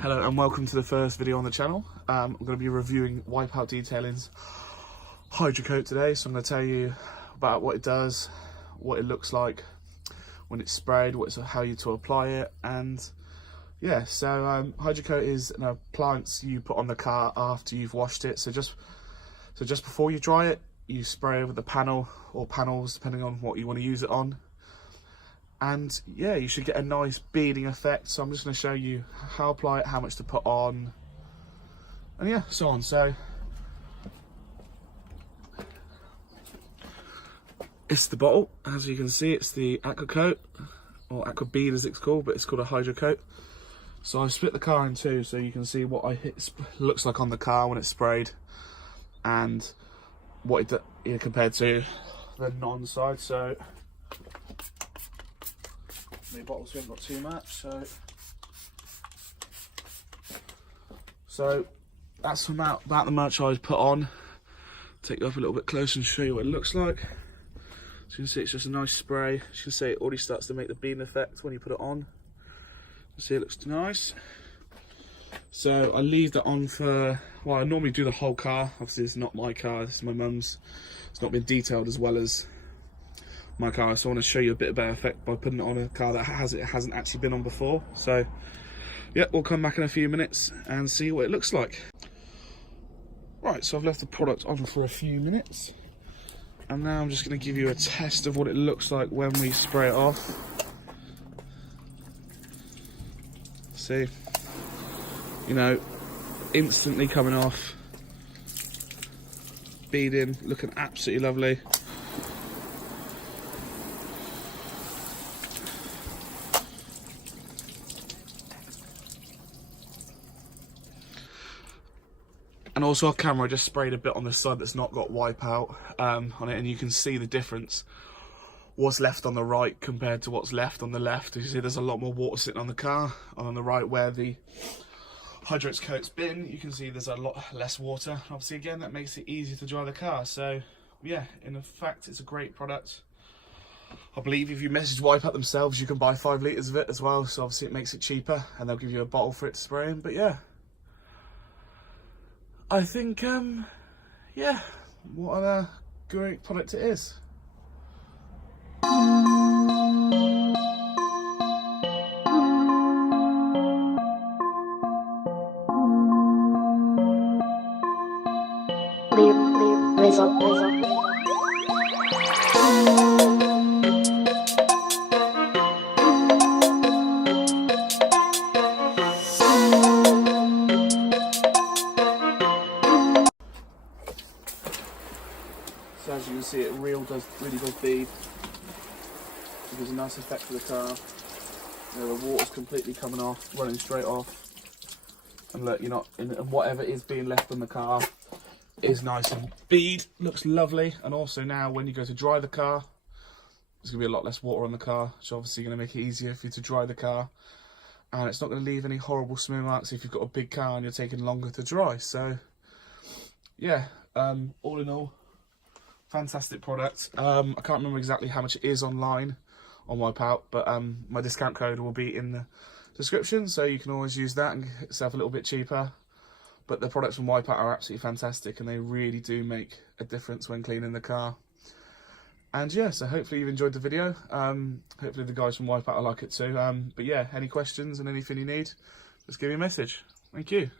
Hello and welcome to the first video on the channel. I'm going to be reviewing WipeOut Detailing's Hydro Coat today, so I'm going to tell you about what it does, what it looks like when it's sprayed, how you to apply it, and yeah. So Hydro Coat is an appliance you put on the car after you've washed it. So just before you dry it, you spray over the panel or panels depending on what you want to use it on. And yeah, you should get a nice beading effect. So I'm just going to show you how to apply it, how much to put on, and yeah, so on. So it's the bottle, as you can see, it's the Aqua Coat, or Aqua Bead as it's called, but it's called a Hydro Coat. So I've split the car in two so you can see what it looks like on the car when it's sprayed, and what it compared to the non-side. So the bottles haven't got too much, so that's about the much I put on. Take you up a little bit closer and show you what it looks like. So you can see it's just a nice spray. As you can see, it already starts to make the beading effect when you put it on. You see it looks nice. So I leave that on for, well, I normally do the whole car. Obviously it's not my car, this is my mum's. It's not been detailed as well as my car, so I want to show you a bit of better effect by putting it on a car that hasn't actually been on before. So yeah, we'll come back in a few minutes and see what it looks like. Right, so I've left the product on for a few minutes, and now I'm just going to give you a test of what it looks like when we spray it off. See, you know, instantly coming off, beading, looking absolutely lovely. And also off camera, I just sprayed a bit on the side that's not got WipeOut on it, and you can see the difference. What's left on the right compared to what's left on the left. You see there's a lot more water sitting on the car. And on the right, where the Hydro Coat's been, you can see there's a lot less water. Obviously, again, that makes it easier to dry the car. So yeah, in fact, it's a great product. I believe if you message WipeOut themselves, you can buy 5 litres of it as well. So obviously it makes it cheaper, and they'll give you a bottle for it to spray in. But yeah, I think, yeah, what a great product it is. So as you can see, it really does bead. It gives a nice effect to the car. You know, the water's completely coming off, running straight off. And look, you're not, and whatever is being left on the car is nice and bead, looks lovely. And also now when you go to dry the car, there's gonna be a lot less water on the car, which is obviously gonna make it easier for you to dry the car. And it's not gonna leave any horrible smear marks if you've got a big car and you're taking longer to dry. So yeah, all in all, fantastic product. I can't remember exactly how much it is online on WipeOut, but my discount code will be in the description, so you can always use that and get yourself a little bit cheaper. But the products from WipeOut are absolutely fantastic, and they really do make a difference when cleaning the car. And yeah, so hopefully you've enjoyed the video. Hopefully the guys from WipeOut will like it too. But yeah, any questions and anything you need, just give me a message. Thank you.